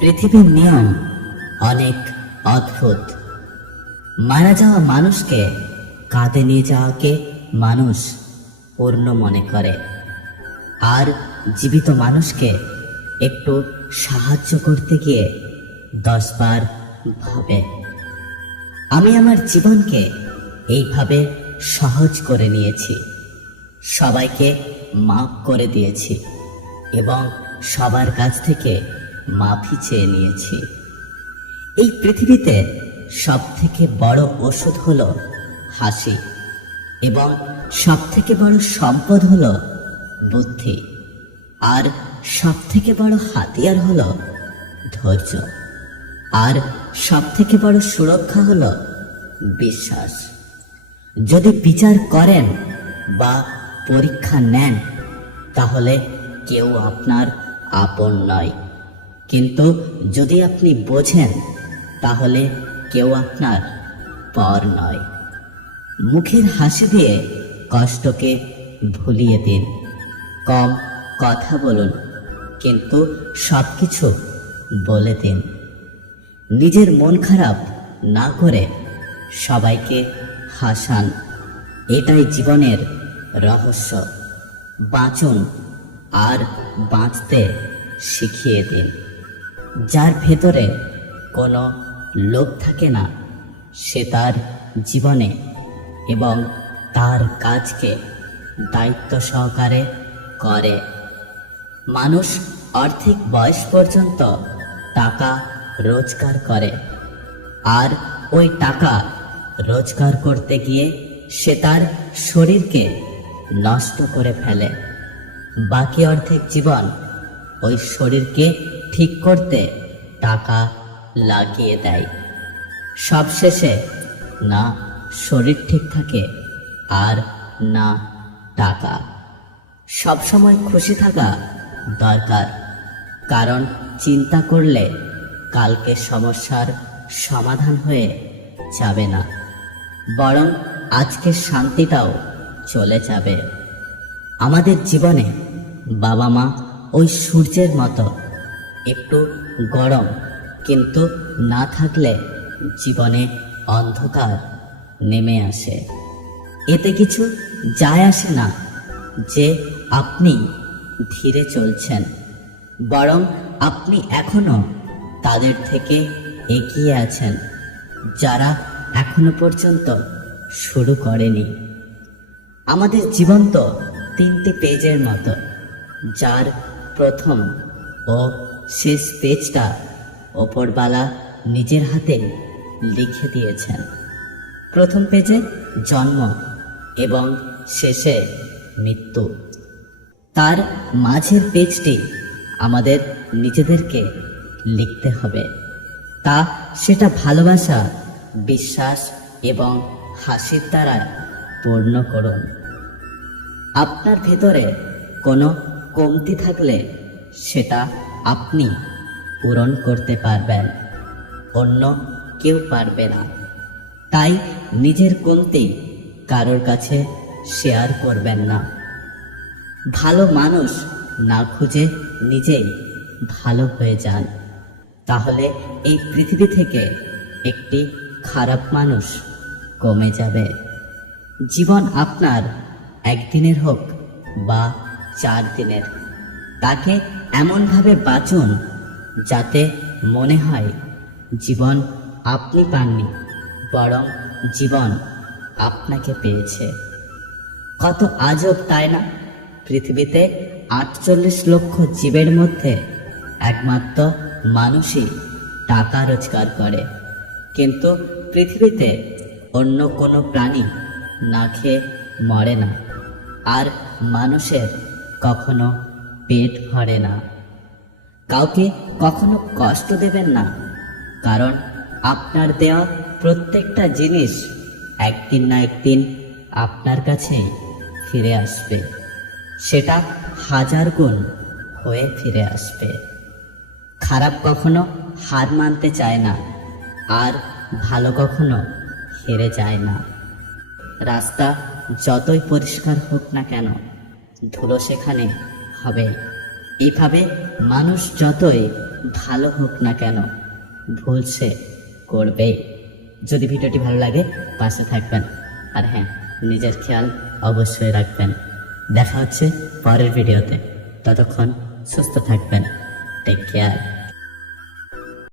পৃথিবীর নিয়ম অনেক অদ্ভুত। মারা যাওয়া মানুষকে কাঁধে নিয়ে যাওয়াকে মানুষ পূর্ণ মনে করে, আর জীবিত মানুষকে একটু সাহায্য করতে গিয়ে 10 বার ভাবে। আমি আমার জীবনকে এইভাবে সহজ করে নিয়েছি, সবাইকে মাফ করে দিয়েছি এবং সবার কাছ থেকে মাফি চেয়ে নিয়েছি। এই পৃথিবীতে সব থেকে বড় ওষুধ হলো হাসি, এবং সব থেকে বড় সম্পদ হলো বুদ্ধি, আর সব থেকে বড় হাতিয়ার হলো ধৈর্য, আর সব থেকে বড় সুরক্ষা হলো বিশ্বাস। যদি বিচার করেন বা পরীক্ষা নেন, তাহলে কেউ আপনার আপন নয়, কিন্তু যদি আপনি বোঝেন, তাহলে কেউ আপনার পর নয়। মুখের হাসি দিয়ে কষ্টকে ভুলিয়ে দিন। কম কথা বলুন, কিন্তু সবকিছু বলে দিন। নিজের মন খারাপ না করে সবাইকে হাসান। এটাই জীবনের রহস্য। বাঁচুন আর বাঁচতে শিখিয়ে দিন। যার ভেতরে কোনো লোভ থাকে না, সে তার জীবনে এবং তার কাজকে দায়িত্ব সহকারে করে। মানুষ আর্থিক বয়স পর্যন্ত টাকা রোজগার করে, আর ওই টাকা রোজগার করতে গিয়ে সে তার শরীরকে নষ্ট করে ফেলে। বাকি অর্ধেক জীবন ওই শরীরকে ঠিক করতে টাকা লাগিয়ে দেয়। সবশেষে না শরীর ঠিক থাকে আর না টাকা। সবসময় খুশি থাকা দরকার, কারণ চিন্তা করলে কালকে সমস্যার সমাধান হয়ে যাবে না, বরং আজকের শান্তিটাও চলে যাবে। আমাদের জীবনে বাবা মা ওই সূর্যের মতো, একটু গরম, কিন্তু না থাকলে জীবনে অন্ধকার নেমে আসে। এতে কিছু যায় আসে না যে আপনি ধীরে চলছেন, বরং আপনি এখনো তাদের থেকে এগিয়ে আছেন যারা এখনো পর্যন্ত শুরু করেনি। আমাদের জীবন তো 3টি পেজের মতো, যার প্রথম ও শেষ পেজটা ওপরবালা নিজের হাতে লিখে দিয়েছেন। প্রথম পেজে জন্ম এবং শেষে মৃত্যু। তার মাঝের পেজটি আমাদের নিজেদেরকে লিখতে হবে। সেটা ভালোবাসা, বিশ্বাস এবং হাসির দ্বারা পূর্ণ করুন। আপনার ভেতরে কোনো কমতি থাকলে সেটা আপনি পূরণ করতে পারবেন, অন্য কেউ পারবে না। তাই নিজের কমতি কারোর কাছে শেয়ার করবেন না। ভালো মানুষ না খুঁজে নিজেই ভালো হয়ে যান, তাহলে এই পৃথিবী থেকে একটি খারাপ মানুষ কমে যাবে। জীবন আপনার একদিনের হোক বা 4 দিনের, তাকে এমনভাবে বাঁচুন যাতে মনে হয় জীবন আপনি পাননি, বরং জীবন আপনাকে পেয়েছে। কত আজব, তাই না? পৃথিবীতে 48 লক্ষ জীবের মধ্যে একমাত্র মানুষই টাকা রোজগার করে, কিন্তু পৃথিবীতে অন্য কোনো প্রাণী না খেয়ে মরে না, আর মানুষের কখনো পেট ভরে না। কাউকে কখনো কষ্ট দেবেন না, কারণ আপনার দেওয়া প্রত্যেকটা জিনিস একদিন না একদিন আপনার কাছেই ফিরে আসবে। সেটা 1000 গুণ হয়ে ফিরে আসবে। খারাপ কখনো হার মানতে চায় না, আর ভালো কখনো হেরে যায় না। রাস্তা যতই পরিষ্কার হোক না কেন, ধুলো সেখানে হবে। এইভাবে মানুষ যতই ভালো হোক না কেন, ভুল সে করবেই। যদি ভিডিওটি ভালো লাগে পাশে থাকবেন, আর হ্যাঁ, নিজের খেয়াল অবশ্যই রাখবেন। দেখা হচ্ছে পরের ভিডিওতে, ততক্ষণ সুস্থ থাকবেন। Take care.